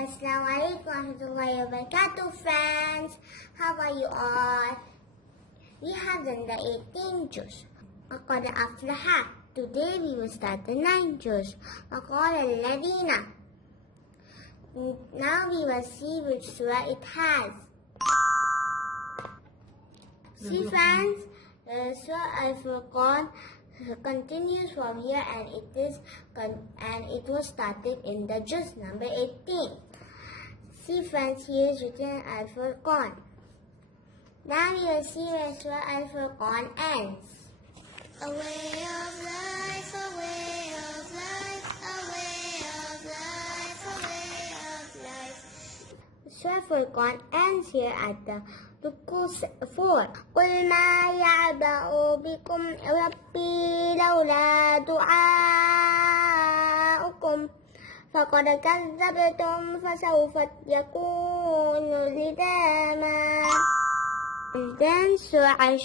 Assalamualaikum warahmatullahi wabarakatuh, friends. How are you all? We have done the 18 juz. Today we will start the 9 juz. Qalallazina. Now we will see which surah it has. See, friends, Surah Al-Furqan continues from here, and it was started in the juz number 18. See, friends, here is written Al-Furqan. Now we will see where Surah Al-Furqan ends. A way of life, a way of life, a way of life, a way of life. Surah Al-Furqan ends here at the Ruku 4. قُلْ مَا يَعْبَأُ بِكُمْ رَبِّي لَوْلَا دُعَاؤُكُمْ فَقَدْ كَذَّبْتُمْ فَسَوْفَ يَكُونُ لِزَامًا. And then Surah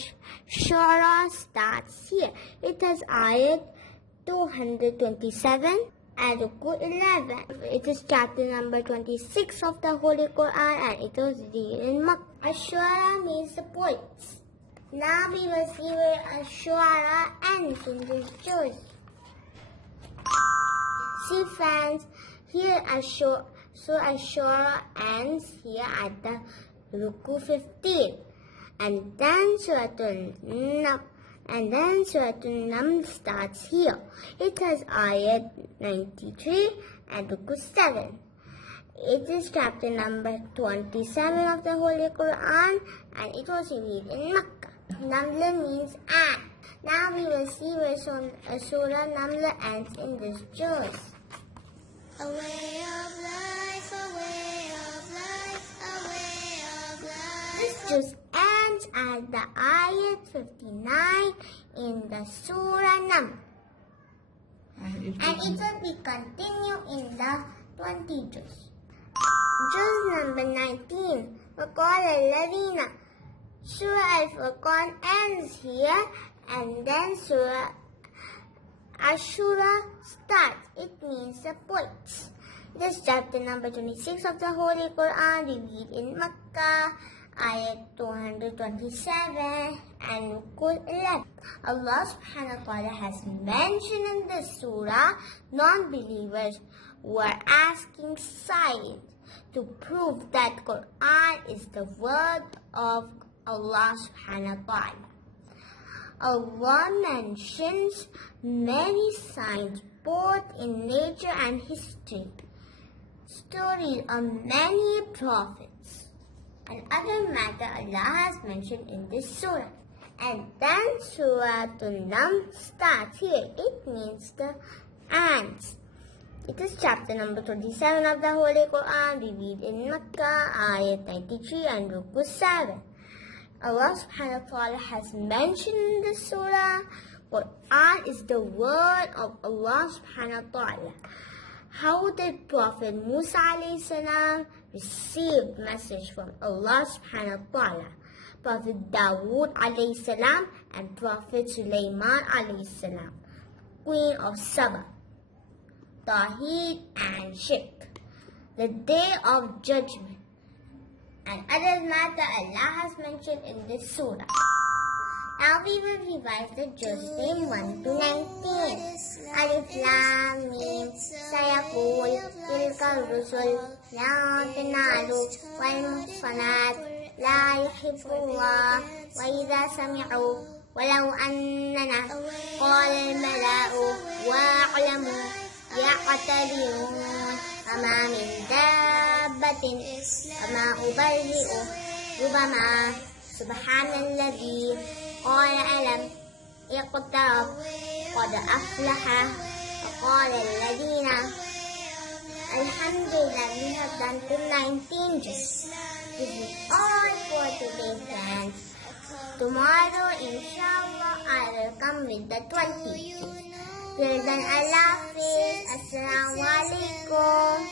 Surah starts here. It has ayat 227 and Ruku 11. It is chapter number 26 of the Holy Quran, and it was read in Makkah. Ashura means the poets. Now we will see where Ashura ends in this juz. See, friends, here Ashura ends here at the Ruku 15. And then Surah An-Naml starts here. It has ayat 93 and Ruku 7. It is chapter number 27 of the Holy Quran, and it was revealed in Makkah. Naml means ant. Now we will see where Surah Naml ends in this juz. A way of life, a way of life, a way of life. This juz ends at the ayat 59 in the Surah Naml. And it will be continued in the 20 juz. Juz number 19. Qalallazina. Surah Al-Furqan ends here, and then Surah Ashura starts. It means the poets. This chapter number 26 of the Holy Quran, revealed in Makkah, ayat 227 and Ruku 11. Allah subhanahu wa ta'ala has mentioned in this surah non-believers were asking silence to prove that Quran is the word of Allah subhanahu wa ta'ala. Allah mentions many signs both in nature and history, stories of many prophets, and other matter Allah has mentioned in this surah. And then Surah An-Naml starts here. It means the ants. It is chapter number 27 of the Holy Quran, revealed in Makkah, ayat 93 and Ruku 7. Allah subhanahu wa ta'ala has mentioned in this surah, Quran is the word of Allah subhanahu wa ta'ala. How did Prophet Musa alayhi salam receive message from Allah subhanahu wa ta'ala? Prophet Dawood alayhi salam and Prophet Sulaiman alayhi salam, Queen of Saba, Tawheed and Shirk, the Day of Judgment, and other matter Allah has mentioned in this surah. Now we will revise the juz name 1 to 19. Alif, laam, meem, sayaqul, tilka rusul, la tanalu, wal muhsanat, la yuhibbullah, wa idha sami'u, walau annana, qala al-mala'u, wa'alamu, yaqtadirun, ama min dabbatin, ama ubarri'u, rubama, subhanalladhi, قال ألم اقترب قد أفلح وقال الذين. Alhamdulillah, we have done to 19 juz. This is all for today, friends. Tomorrow, inshallah, I will come with the 20 juz. Till then, Allah Hafiz. Assalamu alaikum.